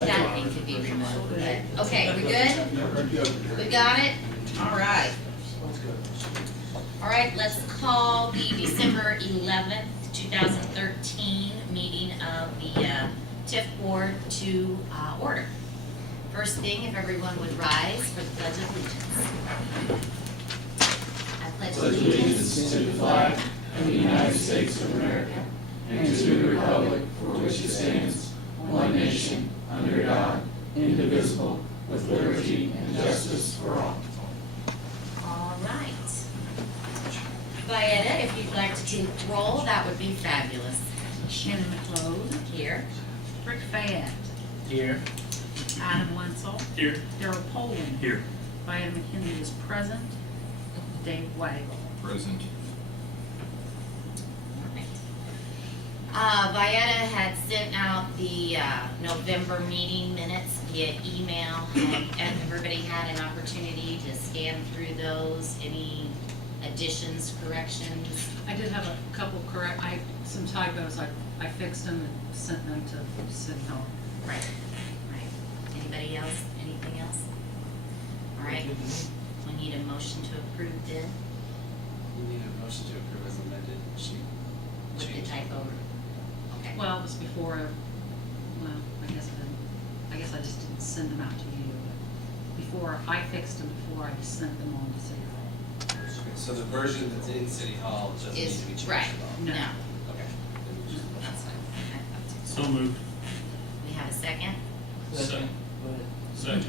That thing could be removed, but, okay, we good? We got it? All right. All right, let's call the December 11th, 2013 meeting of the TIF board to order. First thing, if everyone would rise for the Pledge of Allegiance. I pledge allegiance to the flag of the United States of America and to the republic for which it stands, one nation, under God, indivisible, with liberty and justice for all. All right. Vieta, if you'd like to take roll, that would be fabulous. Shannon McLeod, Here. Rick Fayette, Here. Adam Wenzel, Here. Darrell Poland, Here. Vieta McKinley is present, Dave Weigel. Present. Vieta had sent out the November meeting minutes via email, and everybody had an opportunity to scan through those. Any additions, corrections? I did have a couple some typos, I fixed them and sent them to City Hall. Right. Right. Anybody else? Anything else? All right. We need a motion to approve then We need a motion to approve as amended sheet. with the typo. Okay. Well, it was before, I guess I just didn't send them out to you, but before, I fixed them before I sent them on to City Hall. So the version that's in City Hall doesn't need to be changed right. at all? No. Okay. Then we just- That's fine. Okay. So moved. We have a second. Second. Second.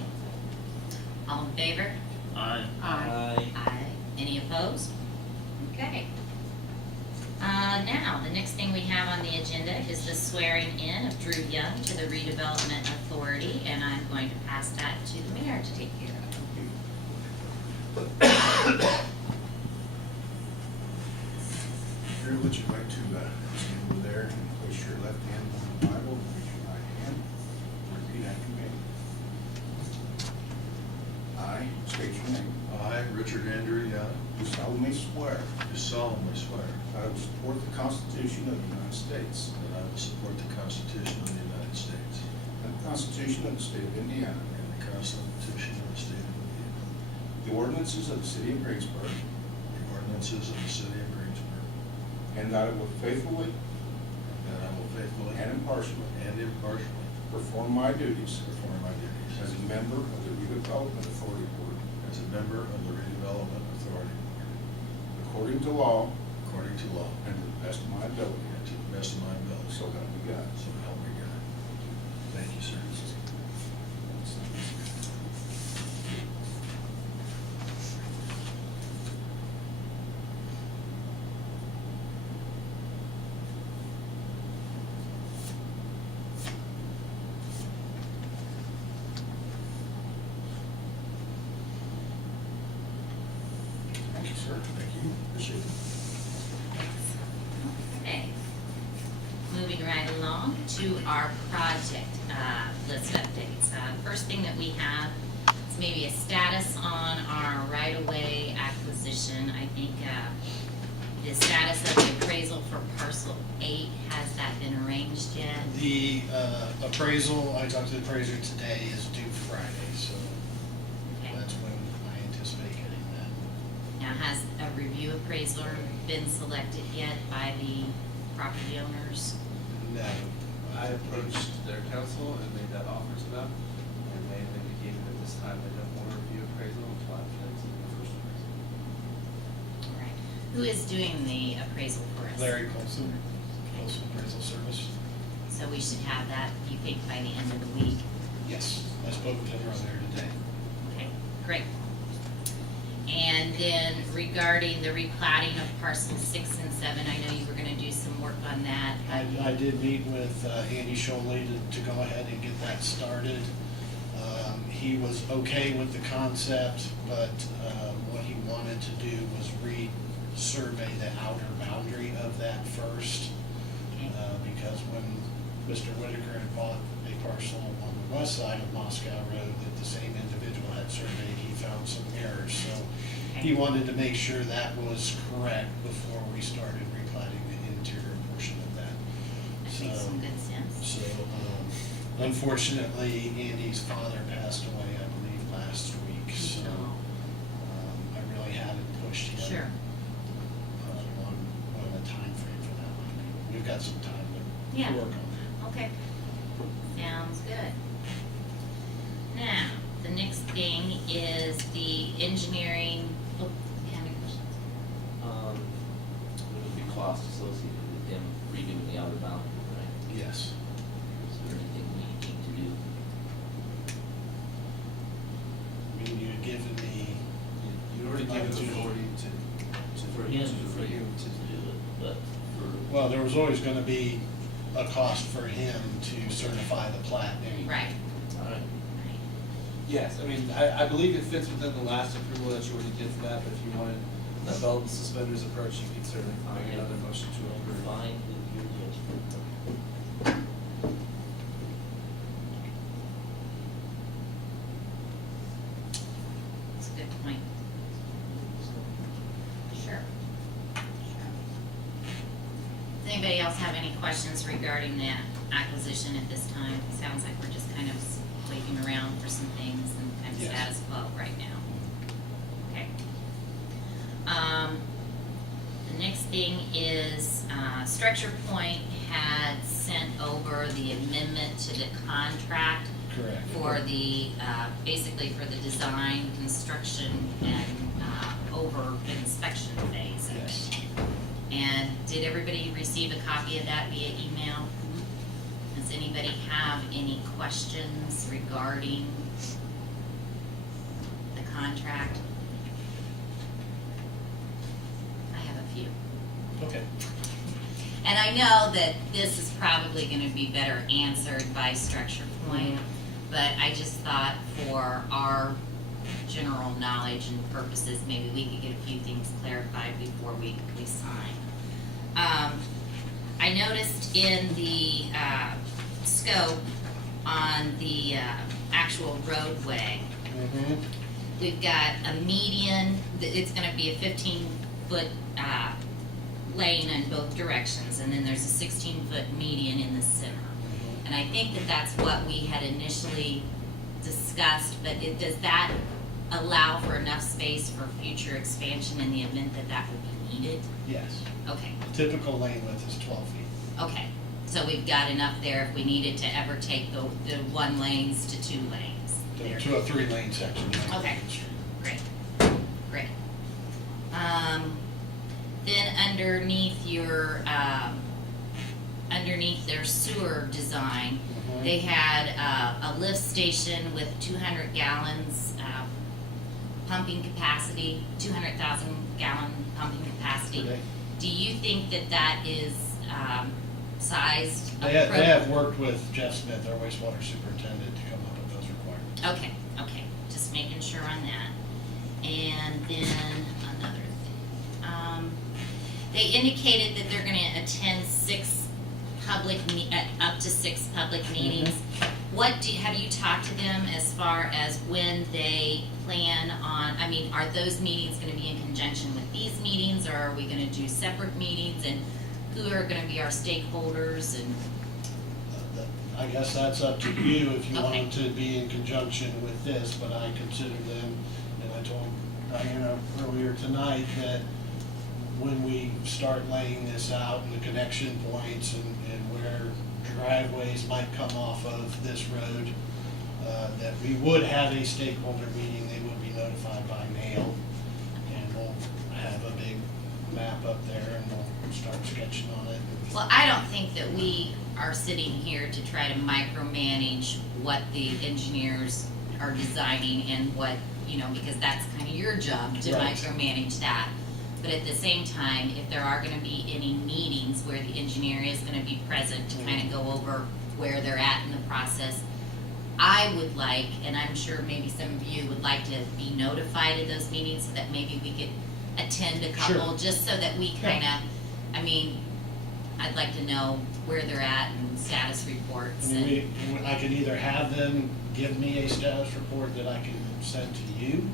All in favor? Aye. Aye. Aye. Any opposed? Okay. Now, the next thing we have on the agenda is the swearing in of Drew Young to the Redevelopment Authority, and I'm going to pass that to the mayor to take care of. Drew, would you like to stand over there and place your left hand on the Bible, raise your right hand, repeat after me. I state your name. I, Richard Andrew Young, Do solemnly swear do solemnly swear that I will support the Constitution of the United States that I will support the Constitution of the United States and the Constitution of the State of Indiana, and the Constitution of the State of Indiana, the ordinances of the City of Greensburg, the ordinances of the City of Greensburg, and that I will faithfully and that I will faithfully and impartially and impartially perform my duties perform my duties as a member of the Redevelopment Authority Board as a member of the Redevelopment Authority Board, according to law according to law and to the best of my ability. and to the best of my ability. So help me God. So help me God. Thank you, sir. Thank you, sir. Thank you. Appreciate it. Okay. Moving right along to our project list updates. First thing that we have is maybe a status on our right-of-way acquisition. I think the status of the appraisal for parcel 8, has that been arranged yet? The appraisal, I talked to the appraiser today, is due Friday, so Okay. that's when I anticipate getting that. Now, has a review appraiser been selected yet by the property owners? No, I approached their council and made that offer to them, and they have indicated at this time they don't want to review appraisal until after they see the first appraisal. All right. Who is doing the appraisal for us? Larry Colson, Colson Appraisal Service. So we should have that, you think, by the end of the week? Yes, I spoke with him earlier today. Okay, great. And then regarding the replatting of parcels 6 and 7, I know you were gonna do some work on that. I did meet with Andy Sholey to go ahead and get that started. He was okay with the concept, but what he wanted to do was re-survey the outer boundary of that first. Okay. Because when Mr. Whitaker had bought a parcel on the west side of Moscow Road that the same individual had surveyed, he found some errors. So he wanted to make sure that was correct before we started replatting the interior portion of that. That makes some good sense. So Unfortunately, Andy's father passed away, I believe, last week, so I really haven't pushed him. Sure. On a time frame for that one. We've got some time to Yeah. work on that. Okay, sounds good. Now, the next thing is the engineering, oh, you have any questions? There would be cost associated with them redoing the outer boundary, right? Yes. Is there anything we need to do? I mean, you had given me, You already given the authority For him to do it, but for. well, there was always gonna be a cost for him to certify the plat anyway. Right, All right. right. Yes, I mean, I believe it fits within the last approval that you already did for that, but if you wanted a belt and suspenders approach, you could certainly find another motion to We're approve. fine with your judgment. That's a good point. Sure. Does anybody else have any questions regarding that acquisition at this time? Sounds like we're just kind of waiting around for some things and kind of Yes. status quo right now. Okay. The next thing is, Structure Point had sent over the amendment to the contract Correct. for the, basically for the design, construction, and, over inspection phase of Yes. it. And did everybody receive a copy of that via email? Does anybody have any questions regarding the contract? I have a few. Okay. And I know that this is probably gonna be better answered by Structure Point, but I just thought for our general knowledge and purposes, maybe we could get a few things clarified before we sign. I noticed in the, scope on the, actual roadway, Mm-hmm. we've got a median, it's gonna be a 15-foot, lane in both directions, and then there's a 16-foot median in the center. And I think that that's what we had initially discussed, but does that allow for enough space for future expansion in the event that that would be needed? Yes. Okay, Typical lane width is 12 feet. okay, so we've got enough there if we needed to ever take the one lanes to two lanes there. To a 3-lane section. on Okay. Main Street. Great, great. Then underneath their sewer design, Mhm. they had a lift station with 200 gallons pumping capacity, 200,000 gallon pumping capacity. Per day. Do you think that that is sized They have appropriate? worked with Jeff Smith, our wastewater superintendent, to come up with those requirements. Okay, okay, just making sure on that. And then another thing, they indicated that they're gonna attend up to six public meetings. Have you talked to them as far as when they plan on, I mean, are those meetings gonna be in conjunction with these meetings, or are we gonna do separate meetings, and who are gonna be our stakeholders, and, I guess that's up to you if you Okay. want them to be in conjunction with this, but I consider them, and I told Diana earlier tonight that when we start laying this out and the connection points and where driveways might come off of this road, that we would have a stakeholder meeting, they would be notified by mail, and we'll have a big map up there and we'll start sketching on it. well, I don't think that we are sitting here to try to micromanage what the engineers are designing and what, because that's kind of your job to Right. micromanage that. But at the same time, if there are gonna be any meetings where the engineer is gonna be present to kind of go over where they're at in the process, I would like, and I'm sure maybe some of you would like to be notified of those meetings so that maybe we could attend a couple, just so that we kind of, I'd like to know where they're at and status reports I and. mean, I could either have them give me a status report that I can send to you,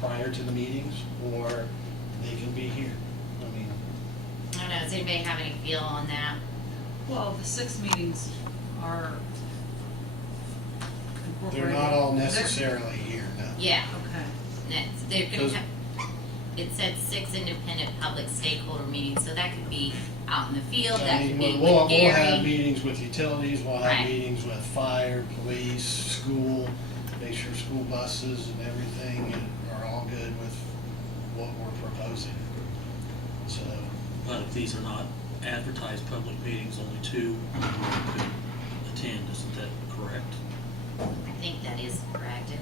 prior to the meetings, or they can be here. I mean, I don't know, does anybody have any feel on that? Well, the 6 meetings are They're incorporated? not all necessarily here, no. Yeah, Okay. next, they're gonna Those- have, it said 6 independent public stakeholder meetings, so that could be out in the field, I that mean, could be we'll with have Gary. meetings with utilities, we'll Right. have meetings with fire, police, school, make sure school buses and everything are all good with what we're proposing. So, But if these are not advertised public meetings, only 2 could attend, isn't that correct? I think that is correct. And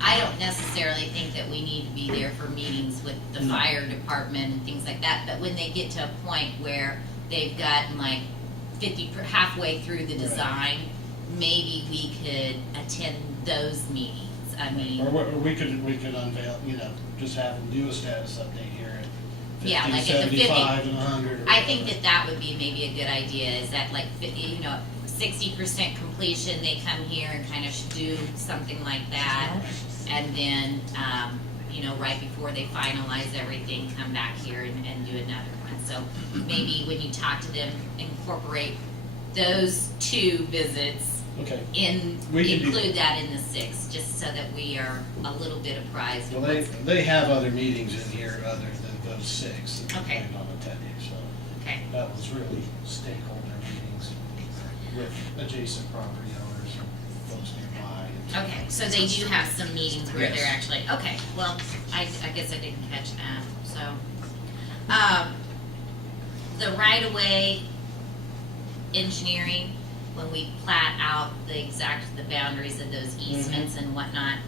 I don't necessarily think that we need to be there for meetings with the No. fire department and things like that, but when they get to a point where they've gotten like halfway through the Right. design, maybe we could attend those meetings. I mean, or we could unveil, just have them do a status update here at Yeah, 50, like at the 75, and 100. or I think whatever. that would be maybe a good idea, is that like, 60% completion, they come here and kind of do something like that. And then, right before they finalize everything, come back here and do another one. So maybe when you talk to them, incorporate those 2 visits Okay. include We can do that in the 6, just so that we are a little bit apprised of Well, what's. they have other meetings in here other than those 6 that Okay. they plan on attending, so Okay, that was really stakeholder meetings with adjacent property owners and folks nearby. and- okay, so they do have some meetings where they're Yes. actually, okay, well, I guess I didn't catch that, so. The right-of-way engineering, when we plat out the boundaries of those easements and whatnot,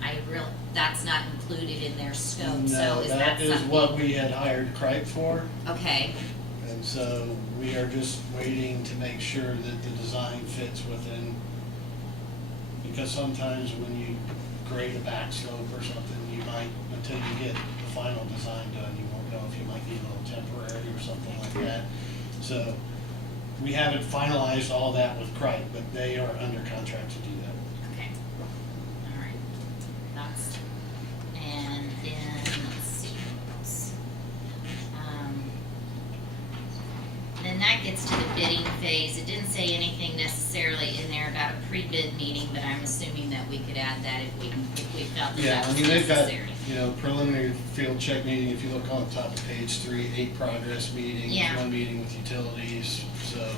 that's not included in their scope, so No, is that that something? is what we had hired Cripe for, Okay, and so we are just waiting to make sure that the design fits within, because sometimes when you grade a back slope or something, you might, until you get the final design done, you won't know if you might need a little temporary or something like that. So, we haven't finalized all that with Cripe, but they are under contract to do that. okay, all right, and then, let's see, what else? Then that gets to the bidding phase. It didn't say anything necessarily in there about a pre-bid meeting, but I'm assuming that we could add that if we felt that Yeah, that I was mean, they've got, necessary. preliminary field check meeting, if you look on the top of page 3, 8 progress meetings, Yeah. 1 meeting with utilities, so.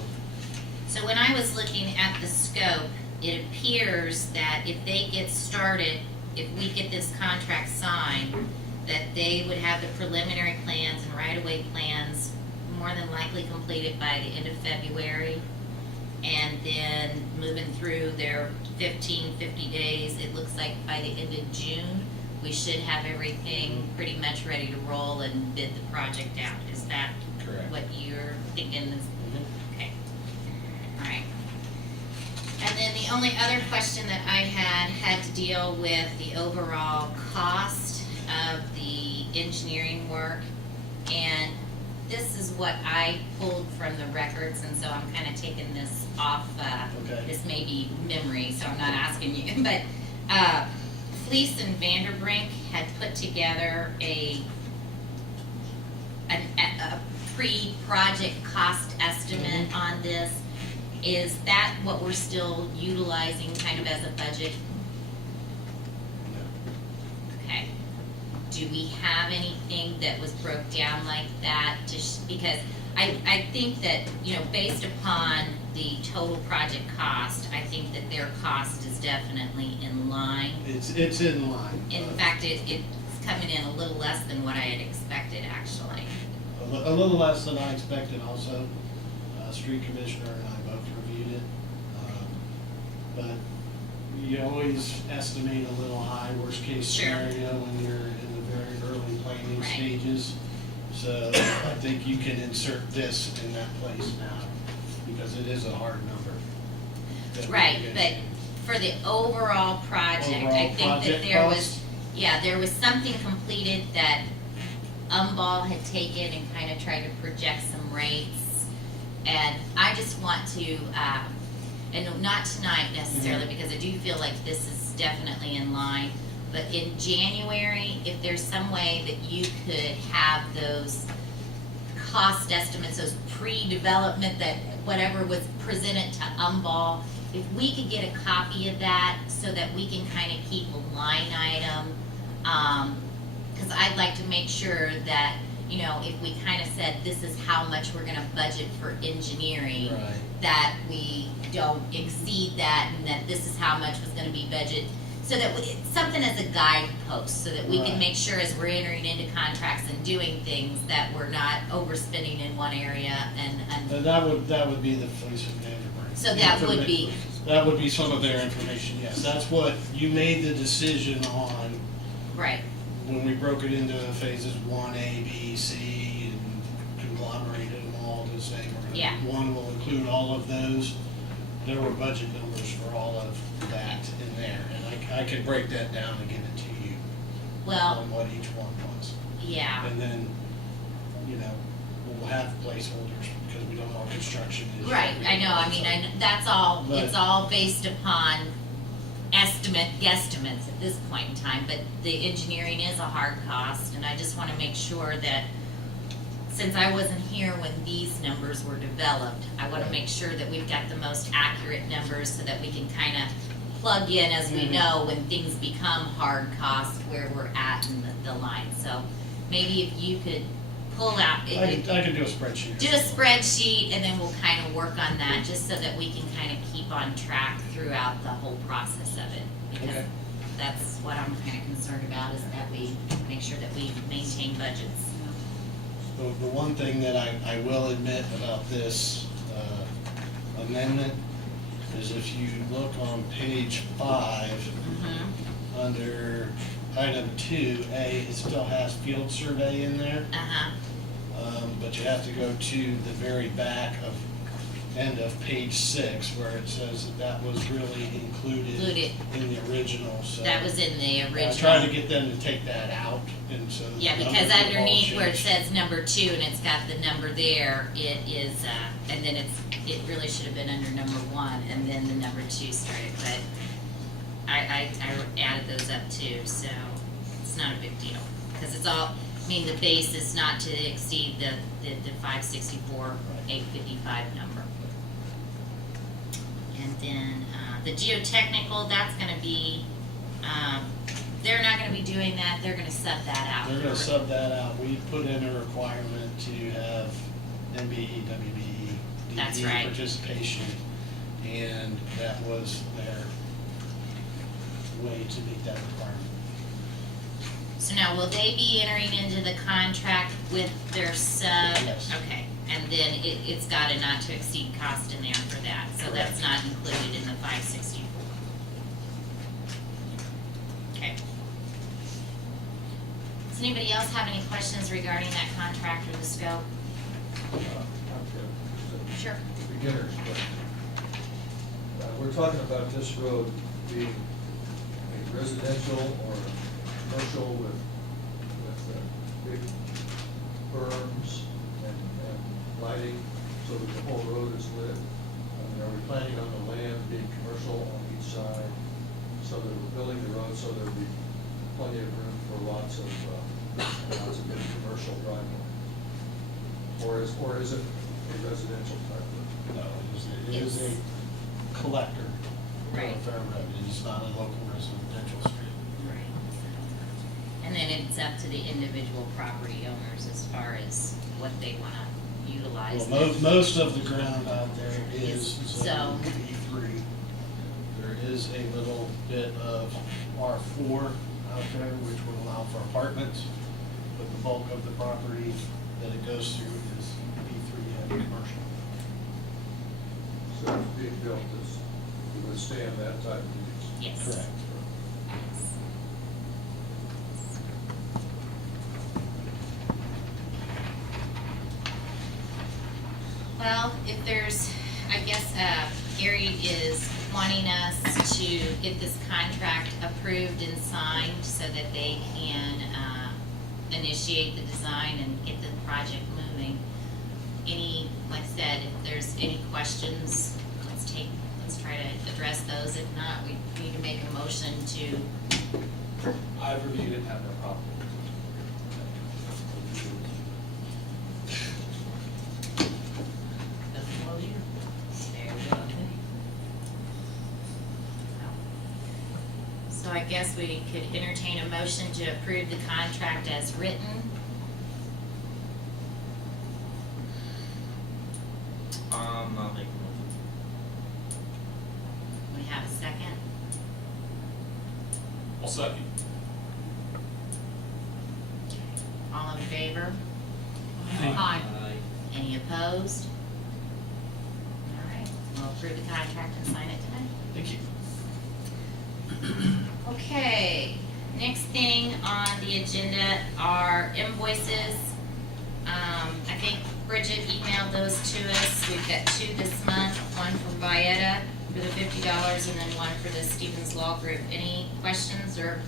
So when I was looking at the scope, it appears that if they get started, if we get this contract signed, that they would have the preliminary plans and right-of-way plans more than likely completed by the end of February. And then moving through their 50 days, it looks like by the end of June, we should have everything pretty much ready to roll and bid the project out. Is that Correct. what you're thinking? Okay. All right. And then the only other question that I had to deal with the overall cost of the engineering work. And this is what I pulled from the records, and so I'm kind of taking this off, Okay. this may be memory, so I'm not asking you, but, Fleece and Vanderbrink had put together a pre-project cost estimate on this. Is that what we're still utilizing kind of as a budget? Okay. Do we have anything that was broke down like that? Because I think that, based upon the total project cost, I think that their cost is definitely in line. It's in line. In fact, it's coming in a little less than what I had expected, actually. A little less than I expected also. Street commissioner and I both reviewed it. But you always estimate a little high, worst case Sure. scenario when you're in the very early planning Right. stages. So I think you can insert this in that place now, because it is a hard number. that we're Right, but getting. for the overall project, I Overall think that project there was, cost? there was something completed that Umball had taken and kind of tried to project some rates. And I just want to, and not tonight necessarily, because I do feel like this is definitely in line, but in January, if there's some way that you could have those cost estimates, those pre-development, that whatever was presented to Umball, if we could get a copy of that so that we can kind of keep a line item, because I'd like to make sure that, you know, if we kind of said this is how much we're gonna budget for engineering, Right. that we don't exceed that, and that this is how much was gonna be budget, so that it's something as a guidepost, so that we can Right. make sure as we're entering into contracts and doing things, that we're not overspending in one area and That would be the police and Vanderbilt. so that would be, That would be some of their information, yes. That's what you made the decision on right, when we broke it into phases 1A, B, C, and conglomerated them all to say we're gonna, Yeah. one will include all of those. There were budget numbers for all of that in there, and I could break that down and give it to you well, on what each one was. yeah, And then, you know, we'll have placeholders because we don't know what construction is. right, I know, I mean, that's all, But- it's all based upon guesstimates at this point in time, but the engineering is a hard cost, and I just wanna make sure that, since I wasn't here when these numbers were developed, I wanna make sure that we've got the most accurate numbers so that we can kinda plug in as we Mhm. know when things become hard costs, where we're at in the line. So maybe if you could pull out, I could do a spreadsheet. do a spreadsheet, and then we'll kind of work on that, just so that we can kind of keep on track throughout the whole process of it. Because Okay. that's what I'm kind of concerned about, is that we make sure that we maintain budgets. The one thing that I will admit about this amendment is if you look on page 5, Mm-hmm, under item 2A, it still has field survey in there, uh-huh, but you have to go to the very back of, end of page 6, where it says that was really included included, in the original, so. that was in the I original. tried to get them to take that out, and so. the Yeah, because numbers have all underneath where it changed. says number 2 and it's got the number there, it is, and then it really should have been under number 1 and then the number 2 started, but I added those up too, so it's not a big deal. Cause it's all, I mean, the base is not to exceed the 564, 855 number. And then, the geotechnical, that's gonna be, they're not gonna be doing that, they're gonna sub that out. They're gonna sub that out. We put in a requirement to have MBE, WBE, That's DE right. participation, and that was their way to meet that requirement. So now, will they be entering into the contract with their sub? Yes. Okay, and then it's got a not to exceed cost in there for that, so that's not included in the 564. Okay. Does anybody else have any questions regarding that contract or the scope? Sure. Beginner's question. We're talking about this road being a residential or commercial with big berms and lighting so that the whole road is lit. I mean, are we planning on the land being commercial on each side, so that we're building the road so there'll be plenty of room for lots of big commercial driveway? Or is it a residential type road? No, it is a collector. Right. Thoroughfare road. It is not a local residential street. Right. And then it's up to the individual property owners as far as what they wanna utilize. Well, most of the ground out there is Is zone zoned. B3. There is a little bit of R4 out there, which would allow for apartments, but the bulk of the property that it goes through is B3 heavy commercial. So it's being built to withstand that type of use? Yes. Correct. Well, if there's, I guess, Gary is wanting us to get this contract approved and signed so that they can, initiate the design and get the project moving. Like I said, if there's any questions, let's try to address those. If not, we need to make a motion to, I've reviewed it, have no problem. So I guess we could entertain a motion to approve the contract as written. I'll make a motion. We have a second. I'll second. All in favor? Aye. Any opposed? All right, we'll approve the contract and sign it tonight. Thank you. Okay, next thing on the agenda are invoices. I think Bridget emailed those to us. We've got 2 this month, one from Vieta for the $50 and then one for the Stevens Law Group. Any questions or?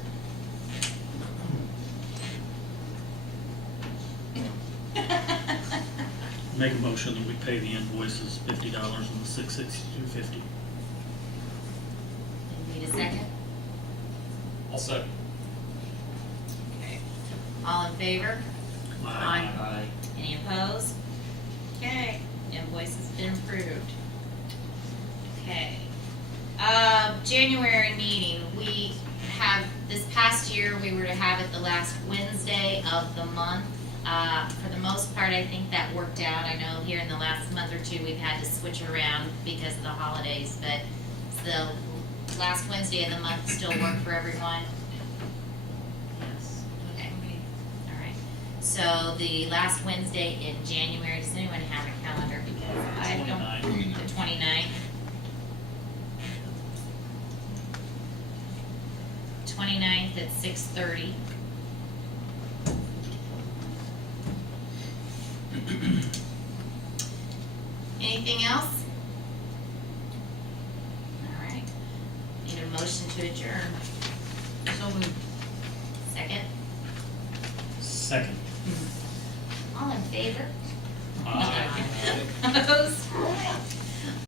Make a motion that we pay the invoices $50 and the $662.50. Need a second? I'll second. Okay. All in favor? Aye. Any opposed? Okay, invoice has been approved. Okay. January meeting, we have, this past year, we were to have it the last Wednesday of the month. For the most part, I think that worked out. I know here in the last month or two, we've had to switch around because of the holidays, but the last Wednesday of the month still work for everyone? Yes. Okay. All right. So the last Wednesday in January, does anyone have a calendar? Because I don't. 29. The 29th. 29th at 6:30. Anything else? All right. Need a motion to adjourn. So moved. Second. Second. All in favor? Aye. Opposed?